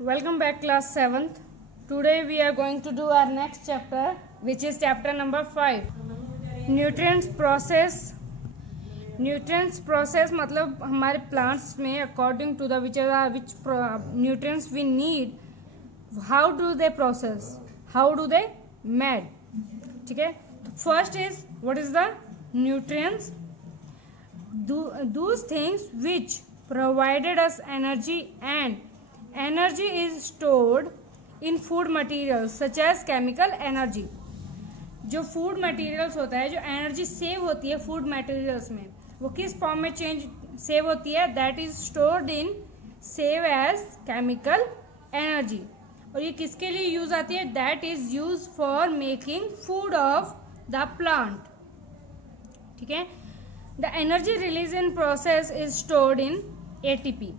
Welcome back class 7th. Today we are going to do our next chapter, which is chapter number 5. Nutrients process मतलब हमारे plants में according to the which nutrients we need, how do they process, how do they made. ठीक है, first is what is the nutrients? Those things which provided us energy, and energy is stored in food materials such as chemical energy. जो food materials होता है, जो energy save होती है food materials में, वो किस फॉर्म में सेव होती है? That is stored in save as chemical energy. और ये किसके लिए यूज आती है? That is use for making food of the plant. ठीक है. The energy release in process is stored in ATP.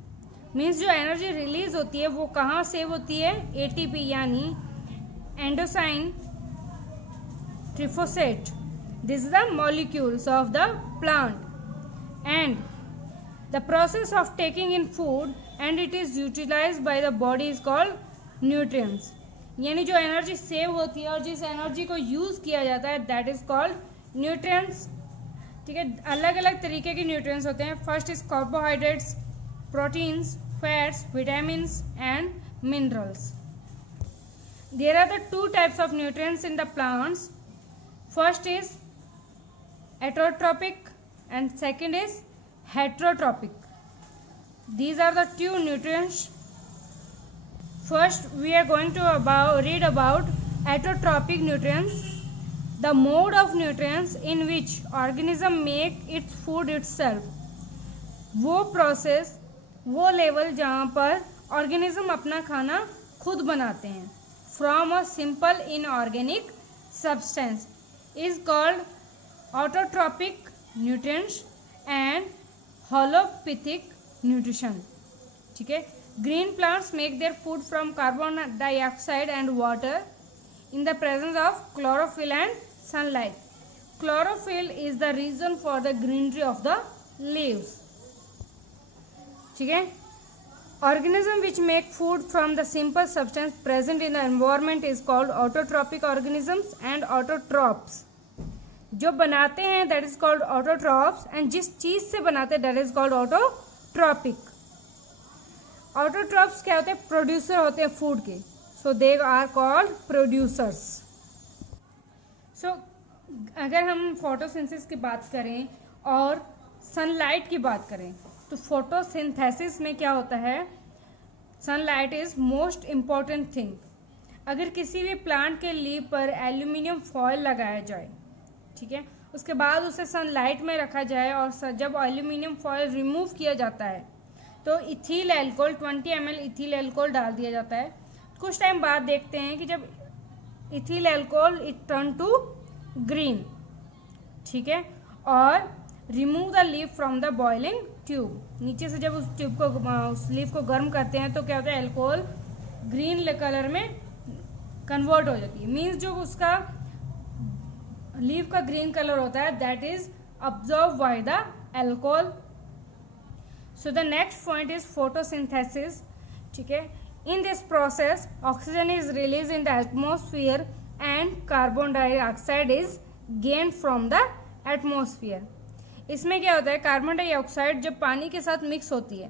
Means जो एनर्जी रिलीज होती है वो कहाँ सेव होती है? एटीपी यानी adenosine triphosphate. This is the molecules of the plant and the process of taking in food and it is utilized by the body is called nutrients. यानी जो एनर्जी सेव होती है और जिस एनर्जी को यूज किया जाता है दैट इज कॉल्ड न्यूट्रिएंट्स. ठीक है. अलग अलग तरीके के न्यूट्रिएंट्स होते हैं. First is carbohydrates, proteins, fats, vitamins and minerals. There are the two types of nutrients in the plants. First is autotrophic and second is heterotropic. These are the two nutrients. First we are going to read about heterotropic nutrients, the mode of nutrients in which organism make its food itself. वो process, वो level जहाँ पर organism अपना खाना खुद बनाते हैं from a simple inorganic substance is called autotrophic nutrients and holophytic nutrition. ठीक है. green plants make their food from carbon dioxide and water in the presence of chlorophyll and sunlight. Chlorophyll is the reason for the greenery of the leaves. ठीक है. organism which make food from the simple substance present in the environment is called autotrophic organisms and autotrophs. जो बनाते हैं that is called autotrophs and जिस चीज से बनाते हैं that is called autotrophic. Autotrophs क्या होते हैं? प्रोड्यूसर होते हैं फूड के. सो दे आर कॉल्ड प्रोड्यूसर्स. सो अगर हम फोटोसिंथेसिस की बात करें और सनलाइट की बात करें तो फोटोसिंथेसिस में क्या होता है? Sunlight is most important thing. अगर किसी भी प्लांट के लीफ पर एल्यूमिनियम फॉयल लगाया जाए, ठीक है, उसके बाद उसे सनलाइट में रखा जाए और जब एल्यूमिनियम फॉयल रिमूव किया जाता है तो ethyl alcohol 20 ml ethyl alcohol डाल दिया जाता है. कुछ टाइम बाद देखते हैं कि जब ethyl alcohol it turn to green. ठीक है. और remove the leaf from the boiling tube. नीचे से जब उस ट्यूब को उस लीफ को गर्म करते हैं तो क्या होता है? एल्कोहल ग्रीन कलर में कन्वर्ट हो जाती है. मीन्स जो उसका लीफ का ग्रीन कलर होता है that is absorb by the alcohol. So the next point is photosynthesis. ठीक है. In this process oxygen is release in the atmosphere and carbon dioxide is gain from the atmosphere. इसमें क्या होता है? Carbon dioxide जब पानी के साथ मिक्स होती है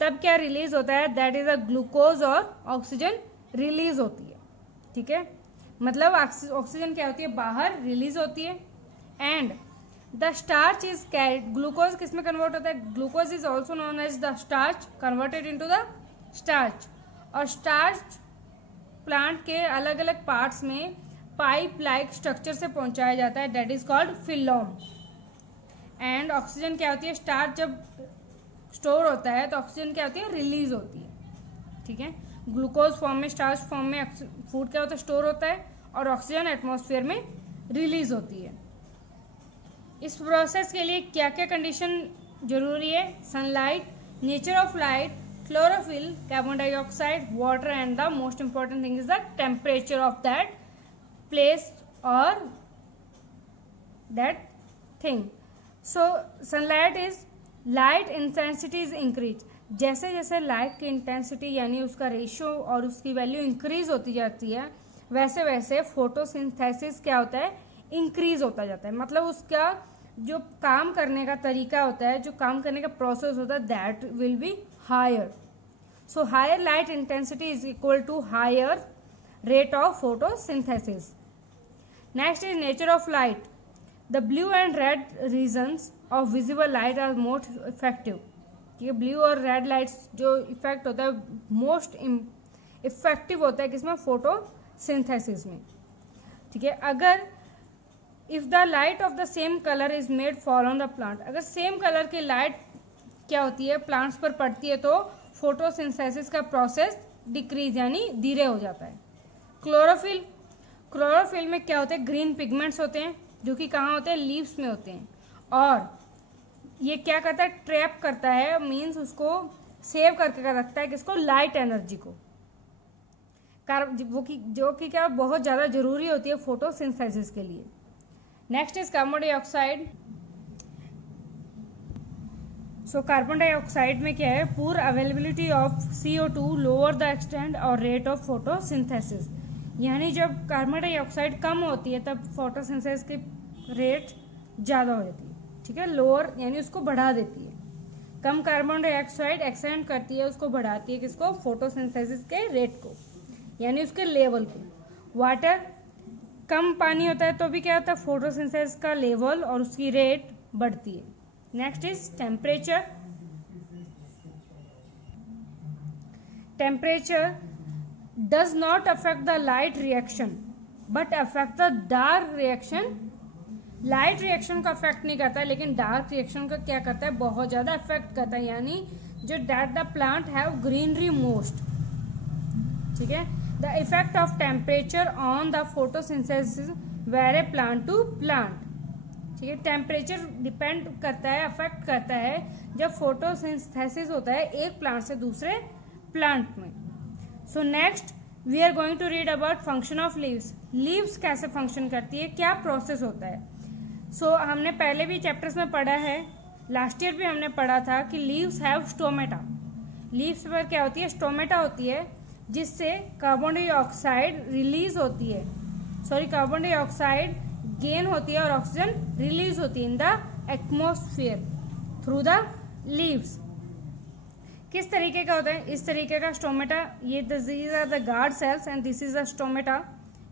तब क्या रिलीज होता है? दैट इज अ ग्लूकोज और ऑक्सीजन रिलीज होती है. ठीक है. मतलब ऑक्सीजन क्या होती है? बाहर रिलीज होती है. And the starch is carried. Glucose किस में कन्वर्ट होता है? Glucose is also known as the starch converted into the starch. और स्टार्च प्लांट के अलग अलग पार्ट्स में पाइप लाइक स्ट्रक्चर से पहुंचाया जाता है that is called phloem. And oxygen क्या होती है? स्टार्च जब स्टोर होता है तो ऑक्सीजन क्या होती है? रिलीज होती है. ठीक है. ग्लूकोज फॉर्म में, स्टार्च फॉर्म में फूड क्या होता है? स्टोर होता है और ऑक्सीजन एटमॉस्फेयर में रिलीज होती है. इस प्रोसेस के लिए क्या क्या कंडीशन जरूरी है? Sunlight, nature of light, chlorophyll, carbon dioxide, water and the most important thing is the temperature of that place और that thing. So sunlight is light intensity is increased. जैसे जैसे लाइट की इंटेंसिटी यानी उसका ratio और उसकी value increase होती जाती है, वैसे वैसे फोटोसिंथेसिस क्या होता है, इंक्रीज होता जाता है। मतलब उसका जो काम करने का तरीका होता है, जो काम करने का प्रोसेस होता है, that will be higher. So higher light intensity is equal to higher rate of photosynthesis. Next is nature of light. The blue and red regions of visible light are most effective. ठीक है, blue और red lights जो effect होता है most effective होता है किसमें, photosynthesis में। ठीक है, अगर if the light of the same colour is made fall on the plant, अगर सेम कलर की लाइट क्या होती है प्लांट्स पर पड़ती है तो फोटोसिंथेसिस का प्रोसेस डिक्रीज यानी धीरे हो जाता है। क्लोरोफिल, क्लोरोफिल में क्या होते हैं, ग्रीन पिगमेंट्स होते हैं जो कि कहाँ होते हैं, लीव्स में होते हैं। और ये क्या करता है, ट्रैप करता है, मीन्स उसको सेव करके रखता है किसको, लाइट एनर्जी को, जो कि क्या बहुत ज़्यादा जरूरी होती है फोटोसिंथेसिस के लिए। Next is carbon dioxide. So carbon dioxide में क्या है, poor availability of CO2 lower the extent और रेट ऑफ फोटोसिंथेसिस, यानी जब कार्बन डाइऑक्साइड कम होती है तब फोटोसिंथेसिस की रेट ज़्यादा हो जाती है। ठीक है, लोअर यानी उसको बढ़ा देती है। कम कार्बन डाइऑक्साइड एक्सटेंड करती है, उसको बढ़ाती है किसको, फोटोसिंथेसिस के रेट को यानी उसके लेवल को। वाटर, कम पानी होता है तो भी क्या होता है, फोटोसिंथेसिस का लेवल और उसकी रेट बढ़ती है। Next is temperature. Temperature does not affect the light reaction but affect the dark reaction. Light reaction को अफेक्ट नहीं करता है लेकिन डार्क रिएक्शन को क्या करता है, बहुत ज़्यादा अफेक्ट करता है, यानी जो that the plant have greenery most. ठीक है, the effect of temperature on the photosynthesis very plant to plant. ठीक है, टेम्परेचर डिपेंड करता है, अफेक्ट करता है जब फोटोसिंथेसिस होता है एक प्लांट से दूसरे प्लांट में। So next we are going to read about function of leaves. Leaves कैसे फंक्शन करती है, क्या प्रोसेस होता है। सो हमने पहले भी चैप्टर्स में पढ़ा है, लास्ट ईयर भी हमने पढ़ा था कि लीव्स हैव स्टोमेटा। लीव्स पर क्या होती है, स्टोमेटा होती है, जिससे कार्बन डाइऑक्साइड रिलीज होती है, कार्बन डाइऑक्साइड गेन होती है और ऑक्सीजन रिलीज होती है in the atmosphere through the leaves. किस तरीके का होता है, इस तरीके का स्टोमेटा, ये this are the guard cells and this is the stomata.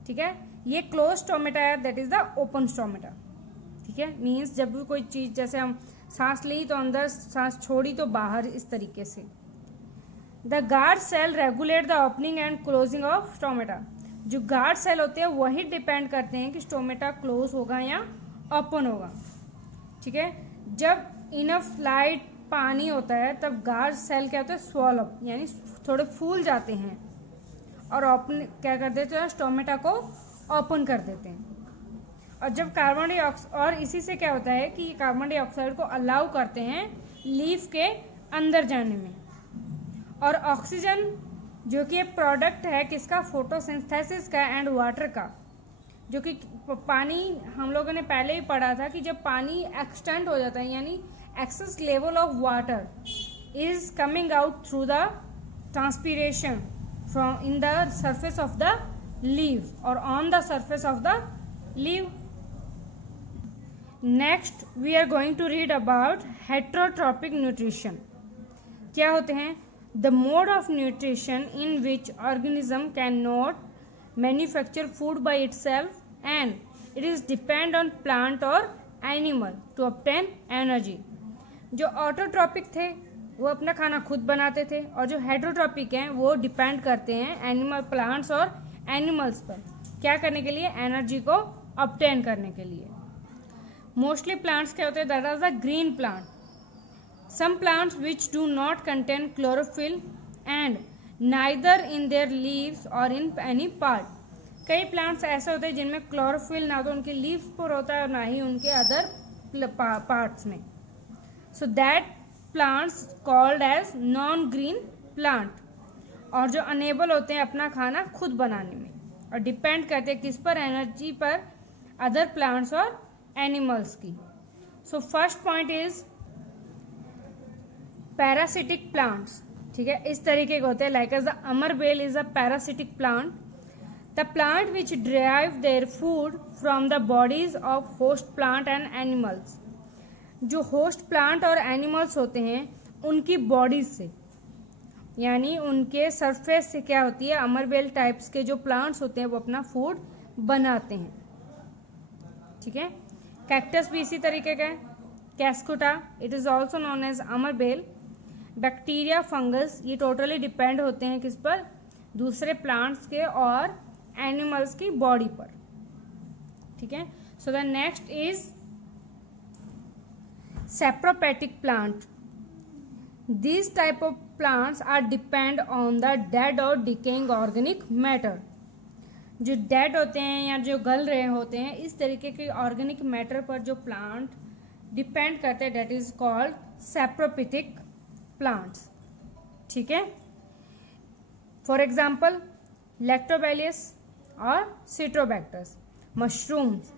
ठीक है, ये क्लोज स्टोमेटा है, that is the open stomata. ठीक है, मीन्स जब भी कोई चीज, जैसे हम सांस ली तो अंदर, सांस छोड़ी तो बाहर, इस तरीके से। The guard cell regulate the opening and closing of stomata. जो गार्ड सेल होते हैं वही डिपेंड करते हैं कि स्टोमेटा क्लोज होगा या ओपन होगा। ठीक है, जब इनफ लाइट पानी होता है तब गार्ड सेल क्या होता है, स्वॉल अप यानी थोड़े फूल जाते हैं और ओपन क्या कर देते हैं, स्टोमेटा को ओपन कर देते हैं। और जब कार्बन डाइऑक्साइड, और इसी से क्या होता है कि कार्बन डाइऑक्साइड को अलाउ करते हैं लीफ के अंदर जाने में। और ऑक्सीजन जो कि एक प्रोडक्ट है किसका, फोटोसिंथेसिस का एंड वाटर का, जो कि पानी हम लोगों ने पहले ही पढ़ा था कि जब पानी एक्सटेंड हो जाता है यानी excess level of water is coming out through the transpiration from in the surface of the leaf or on the surface of the leaf. Next we are going to read about heterotrophic nutrition. क्या होते हैं, the mode of nutrition in which organism cannot manufacture food by itself and it is depend on plant or animal to obtain energy. जो autotrophic थे वो अपना खाना खुद बनाते थे और जो हेटेरोट्रॉपिक हैं वो डिपेंड करते हैं एनिमल, प्लांट्स और एनिमल्स पर, क्या करने के लिए, एनर्जी को ऑब्टेन करने के लिए। मोस्टली प्लांट्स क्या होते हैं, that are the green plant. Some plants which do not contain chlorophyll and neither in their leaves or in any part. कई प्लांट्स ऐसे होते हैं जिनमें क्लोरोफिल ना तो उनके लीव्स पर होता है और ना ही उनके अदर पार्ट्स में। So that plants called as non green plant, और जो अनेबल होते हैं अपना खाना खुद बनाने में और डिपेंड करते हैं किस पर, एनर्जी पर, अदर प्लांट्स और एनिमल्स की। So first point is parasitic plants, ठीक है, इस तरीके के होते हैं। Like as the amarbel is a parasitic plant, the plant which derive their food from the bodies of host plant and animals. जो होस्ट प्लांट और एनिमल्स होते हैं उनकी बॉडीज से, यानी उनके सरफेस से क्या होती है, अमरबेल टाइप्स के जो प्लांट्स होते हैं वो अपना फूड बनाते हैं, ठीक है। कैक्टस भी इसी तरीके का है, cuscuta, it is also known as amarbel. Bacteria, fungus, ये टोटली डिपेंड होते हैं किस पर, दूसरे प्लांट्स के और एनिमल्स की बॉडी पर, ठीक है। So the next is saprophytic plant. These type of plants are depend on the dead or decaying organic matter। जो डेड होते हैं या जो गल रहे होते हैं, इस तरीके के ऑर्गेनिक मैटर पर जो प्लांट डिपेंड करते हैं, that is called saprophytic plants, ठीक है। फॉर एग्जाम्पल लैक्टोबैलियस और citrobacters, mushrooms,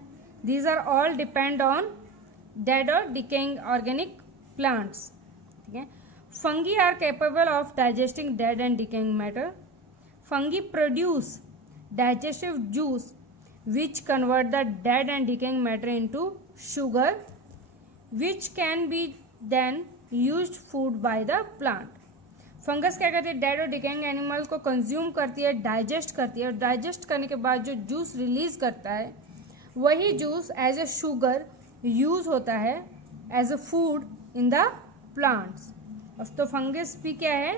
these are all depend on dead और डिकेइंग ऑर्गेनिक प्लांट्स, ठीक है। Fungi are capable of digesting dead and decaying matter. Fungi produce digestive juice which convert the dead and decaying matter into sugar, which can be then used food by the plant. Fungus क्या करती है, dead और decaying animal को consume करती है, digest करती है, और डाइजेस्ट करने के बाद जो जूस रिलीज करता है वही juice as a sugar use होता है as a food in the plants. तो फंगस भी क्या है,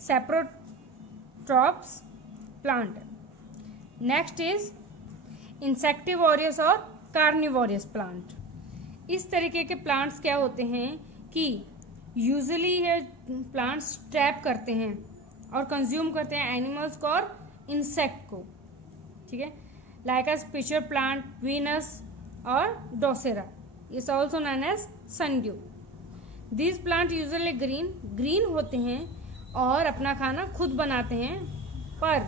saprotrophs plant. Next is insectivorous और कार्निवोरियस प्लांट। इस तरीके के प्लांट्स क्या होते हैं कि यूजुअली ये प्लांट्स ट्रैप करते हैं और कंज्यूम करते हैं एनिमल्स को और इंसेक्ट को, ठीक है। Like as pitcher plant, Venus और drosera, is also known as sundew. These plant usually green होते हैं और अपना खाना खुद बनाते हैं, पर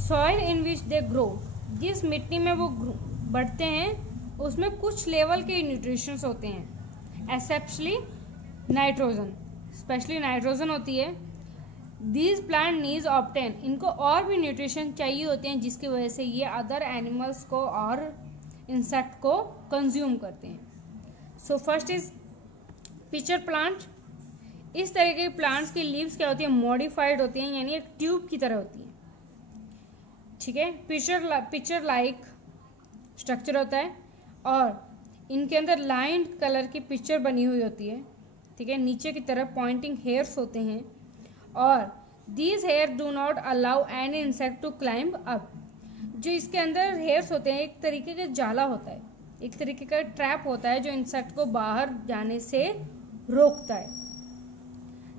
soil in which they grow, जिस मिट्टी में वो बढ़ते हैं उसमें कुछ लेवल के न्यूट्रिशंस होते हैं, एक्सेप्शली नाइट्रोजन, स्पेशली नाइट्रोजन होती है। दीज प्लांट नीड्स ऑब्टेन, इनको और भी न्यूट्रिशन चाहिए होते हैं जिसकी वजह से ये अदर एनिमल्स को और इंसेक्ट को कंज्यूम करते हैं। So first is pitcher plant. इस तरह के प्लांट्स की लीव्स क्या होती है, मॉडिफाइड होती हैं, यानी एक ट्यूब की तरह होती है, ठीक है। पिचर लाइक स्ट्रक्चर होता है और इनके अंदर लाइन कलर की पिक्चर बनी हुई होती है, ठीक है। नीचे की तरफ पॉइंटिंग हेयर्स होते हैं और these hair do not allow any insect to climb up. जो इसके अंदर हेयर्स होते हैं एक तरीके का जाला होता है, एक तरीके का ट्रैप होता है जो इंसेक्ट को बाहर जाने से रोकता है।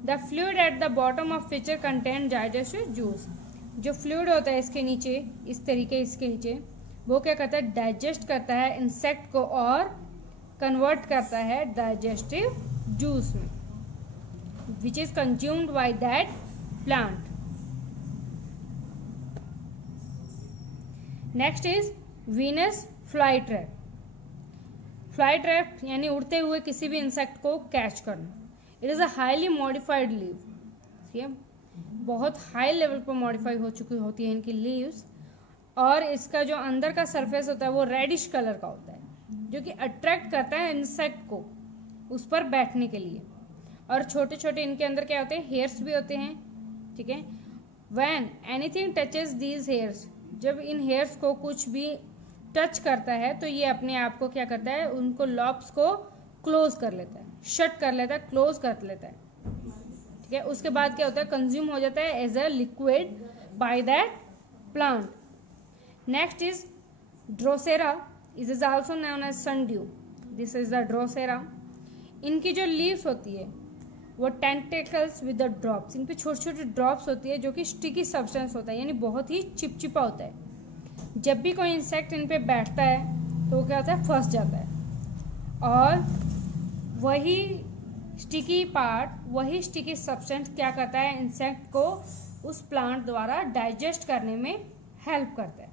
The fluid at the bottom of pitcher contain digestive juice. जो फ्लूइड होता है इसके नीचे, इस तरीके इसके नीचे, वो क्या करता है, डाइजेस्ट करता है इंसेक्ट को और कन्वर्ट करता है डाइजेस्टिव जूस में, which is consumed by that plant. Next is Venus fly trap. Fly trap यानी उड़ते हुए किसी भी इंसेक्ट को कैच करना। It is a highly modified leave, ठीक है, बहुत हाई लेवल पर मॉडिफाई हो चुकी होती है इनकी लीव्स, और इसका जो अंदर का सरफेस होता है वो रेडिश कलर का होता है जो कि अट्रैक्ट करता है इंसेक्ट को उस पर बैठने के लिए। और छोटे छोटे इनके अंदर क्या होते हैं, हेयर्स भी होते हैं, ठीक है। When anything touches these hairs, जब इन हेयर्स को कुछ भी टच करता है तो ये अपने आप को क्या करता है, उनको लॉब्स को क्लोज कर लेता है, शट कर लेता है, क्लोज कर लेता है, ठीक है। उसके बाद क्या होता है, कंज्यूम हो जाता है as a liquid by that plant. Next is drosera, is also known as sundew. This is the drosera. इनकी जो लीव्स होती है वो टेंटेकल्स विद द ड्रॉप्स, इन पे छोटी छोटी ड्रॉप्स होती है जो कि स्टिकी सब्सटेंस होता है, यानी बहुत ही चिपचिपा होता है। जब भी कोई इंसेक्ट इन पे बैठता है तो वो क्या होता है, फंस जाता है, और वही स्टिकी पार्ट, वही स्टिकी सब्सटेंस क्या करता है, इंसेक्ट को उस प्लांट द्वारा डाइजेस्ट करने में हेल्प करता है।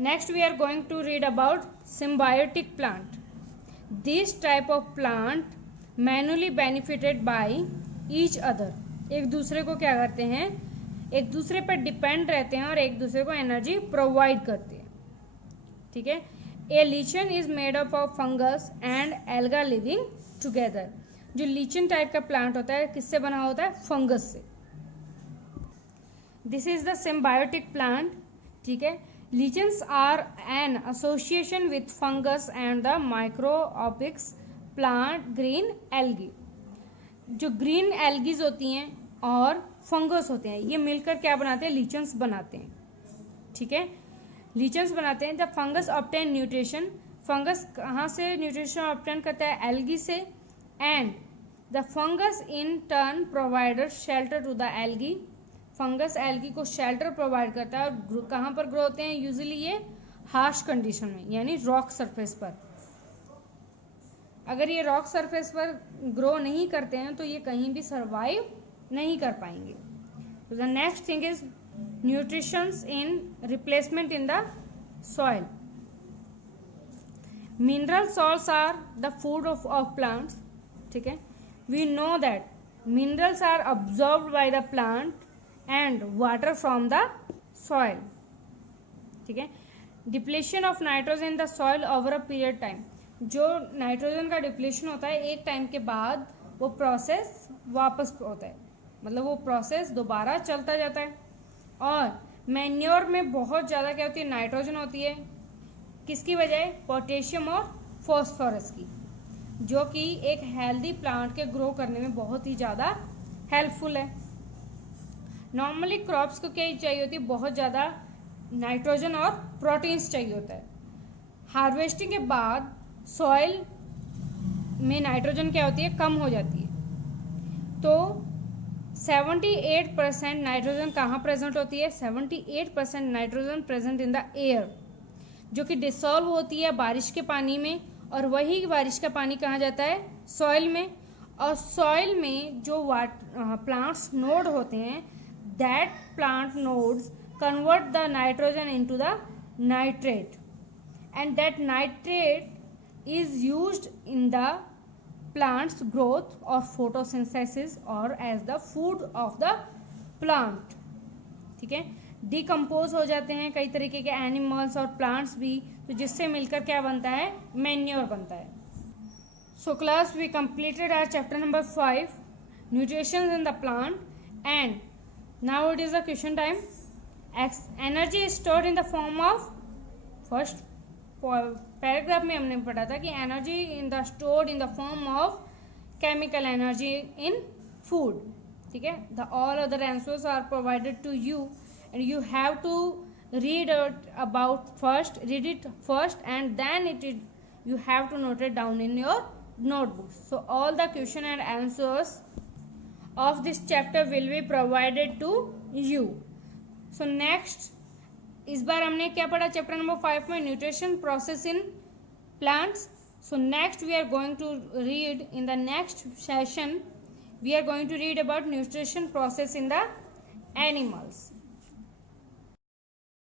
Next we are going to read about symbiotic plant. This type of plant manually benefited by each other, एक दूसरे को क्या करते हैं, एक दूसरे पर डिपेंड रहते हैं और एक दूसरे को एनर्जी प्रोवाइड करते हैं, ठीक है। A lichen is made up of fungus and alga living together, जो लीचन टाइप का प्लांट होता है किससे बना होता है, फंगस से। This is the symbiotic plant, ठीक है। Lichens are an association with fungus and the microscopic plant green algae, जो ग्रीन एल्गीज होती हैं और फंगस होते हैं, ये मिलकर क्या बनाते हैं, लीचन्स बनाते हैं, ठीक है। लीचन्स बनाते हैं। The fungus obtain nutrition, fungus कहाँ से न्यूट्रिशन ऑब्टेन करता है, एल्गी से। And the fungus in turn provider shelter to the algae, fungus algae को शेल्टर प्रोवाइड करता है। और कहाँ पर ग्रो होते हैं यूजुअली, ये हार्श कंडीशन में, यानी रॉक सरफेस पर। अगर ये रॉक सरफेस पर ग्रो नहीं करते हैं तो ये कहीं भी सर्वाइव नहीं कर पाएंगे। तो the next thing is nutritions in replacement in the soil. Mineral salts are the food of plants, ठीक है। We know that minerals are absorbed by the plant and water from the soil, ठीक है। Depletion of nitrogen in the soil over a period time, जो nitrogen का depletion होता है एक time के बाद वो प्रोसेस वापस होता है, मतलब वो प्रोसेस दोबारा चलता जाता है। और मैन्योर में बहुत ज़्यादा क्या होती है, नाइट्रोजन होती है, किसकी बजाय, पोटेशियम और फॉस्फोरस की, जो कि एक हेल्दी प्लांट के ग्रो करने में बहुत ही ज़्यादा हेल्पफुल है। नॉर्मली क्रॉप्स को क्या चाहिए होती है, बहुत ज़्यादा नाइट्रोजन और प्रोटीन्स चाहिए होता है। हार्वेस्टिंग के बाद सॉइल में नाइट्रोजन क्या होती है, कम हो जाती है। तो 78% नाइट्रोजन कहाँ प्रेजेंट होती है, 78% nitrogen present in the air, जो कि डिसॉल्व होती है बारिश के पानी में, और वही बारिश का पानी कहाँ जाता है, सॉइल में। और सॉइल में जो प्लांट्स नोड होते हैं, that plant nodes convert the nitrogen into the nitrate, and that nitrate is used in the plant's growth or photosynthesis or as the food of the plant, ठीक है। Decompose हो जाते हैं कई तरीके के एनिमल्स और प्लांट्स भी, तो जिससे मिलकर क्या बनता है, मैन्योर बनता है। So class we completed our chapter number 5 nutrition in the plant, and now it is the question time. Energy is stored in the form of, first paragraph में हमने पढ़ा था कि energy in the stored in the form of chemical energy in food, ठीक है। The all other answers are provided to you and you have to read it first and then you have to note it down in your notebooks. So all the question and answers of this chapter will be provided to you. So next, इस बार हमने क्या पढ़ा chapter number 5 में, nutrition process in plants. So next we are going to read in the next session, we are going to read about nutrition process in the animals.